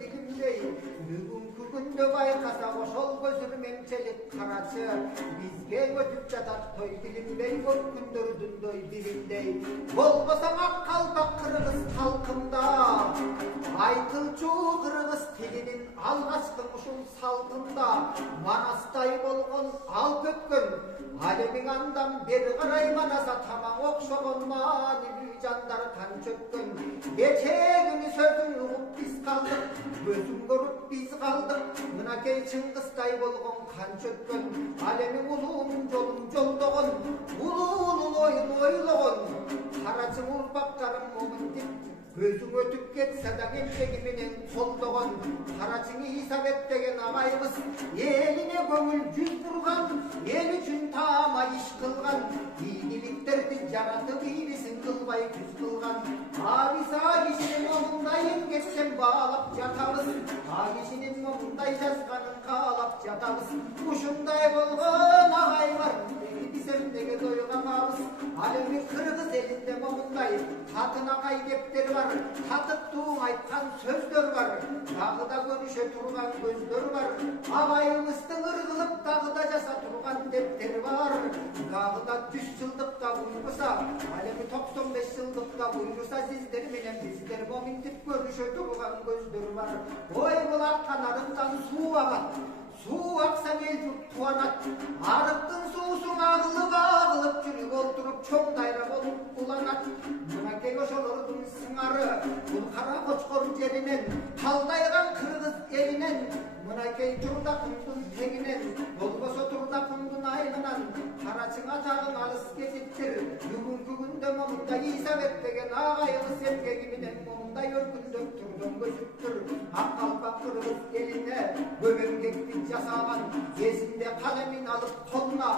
билимдей бүгүнкү күндө байкасак ошол көзүм эмчелик карачы бизге өтүп жатат той билинбей көп күндөрдүндөй бириндей болбосоң ак калпак кыргыз калкында айтылчу кыргыз тилинин алгачкы ушул салтында манастай болгон алып өткөн алемиң андан бери карай манаса тамаң окшогон маанилүү жандар канча өткөн кече күнү сөзүн угуп биз калдык көзүн көрүп биз калдык мынакей чыңгыздай болгон канча өткөн алемиң улуунун жолун жолдогон улуу оюн ойлогон карачың урпактарым момунтип көзүң өтүп кетсе да эмчеги менен колдогон карачың Исабек деген агайыбыз элине көңүл жүз бурган эл үчүн таама иш кылган ийгиликтерди жаратып ийрисин кылбай күз кылган биз кишинин момундай эмгектен баалап жатабыз кишинин момундай жазганын каалап жатабыз ушундай болгон агай бар биз эмнеге той кабабыз ал эми кыргыз элинде момундай татынакай кептер бар татыктуу айткан сөздөр бар дагы да көрүшө турган көздөр бар абайыбыздын ыргылып дагы да жаса турган дептер бар дагы да 100 жылдыкта буйруса ал эми 95 жылдыкта буйруса сиздер менен биздер моминтип көрүшө турган көздөр бар ой бул аккан арыктан суу агат суу акса эл журт кубанат арыктын суусу агылып жүрүп олтуруп чоң дайра болуп буланат мынакей ошолордун сыңары бул кара кочкор жеринен талдайган кыргыз элинен мынакей Турдакундун тегинен болбосо Турдакундун айылынан карачың атагың алыс кетиптир бүгүнкү күндө момундай Исабек деген агайыбыз эмгеги менен момундай өркүндөп турган көзүптүр ак калпак кыргыз элине көп эмгекти жасаган эсинде калемин алып колуна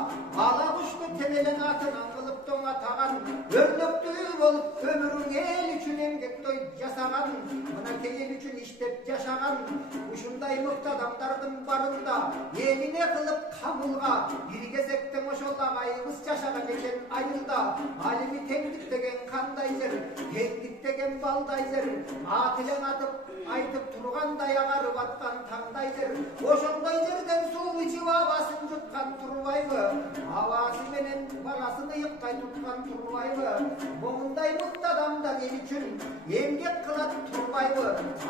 ала кушту темелен атынан кылып тоңатаган өрлөктүү болуп өмүрүң эл үчүн эмгектей жасаган мынакей эл үчүн иштеп жашаган ушундай мыкты адамдардын барында элине кылып камылга бир кезектен ошол агайыбыз жашаган экен айылда ал эми теңдик деген кандай жер теңдик деген балдай жер ат эле айтып тургандай агарып аткан таңдай жер ошондой жерден суу ичип абасын жуткан турбайбы абасы менен баласын ыйыктай туткан турбайбы момундай мыкты адамдар эл үчүн эмгек кылат турбайбы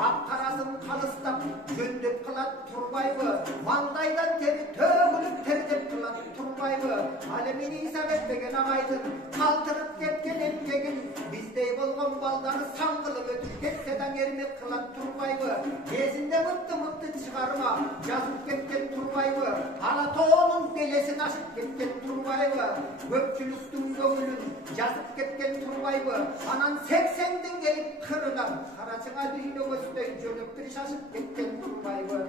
ак карасын калыстап жөндөп кылат турбайбы маңдайдан тери төгүлүп тердеп кылат турбайбы ал эми Исабек деген агайдын калтырып кеткен эмгегин биздей болгон балдары сан кылып өтүп кетсе да эрмек кылат турбайбы эсинде мыкты чыгарма жазып кеткен турбайбы Алатоонун белесин ашып кеткен турбайбы көпчүлүктүн көңүлүн жазып кеткен турбайбы анан 80дин келип кырынан карачыңа дүйнө көздөй жөнөктүр шашып кеткен турбайбы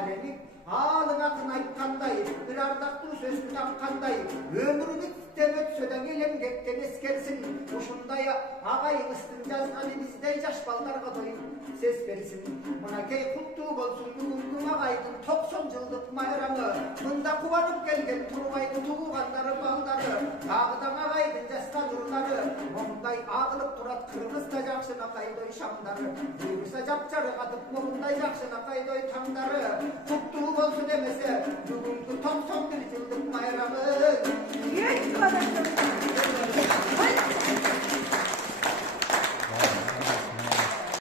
ал эми алың акын айткандай бир ардактуу сөздүн аккандай өмүрү биттен өтсө да эл эмгектен эскерсин ушундай агайыбыздын жазганы биздей жаш балдарга той сес берсин мынакей куттуу болсун бүгүнкү агайдын 90 жылдык майрамы мында кубанып келген турбайдын туугандары балдары дагы да агайдын жаскан урлары момундай агылып турат кыргызда жакшынакайдой шамдары буйруса жапжарык атып момундай жакшынакайдой таңдары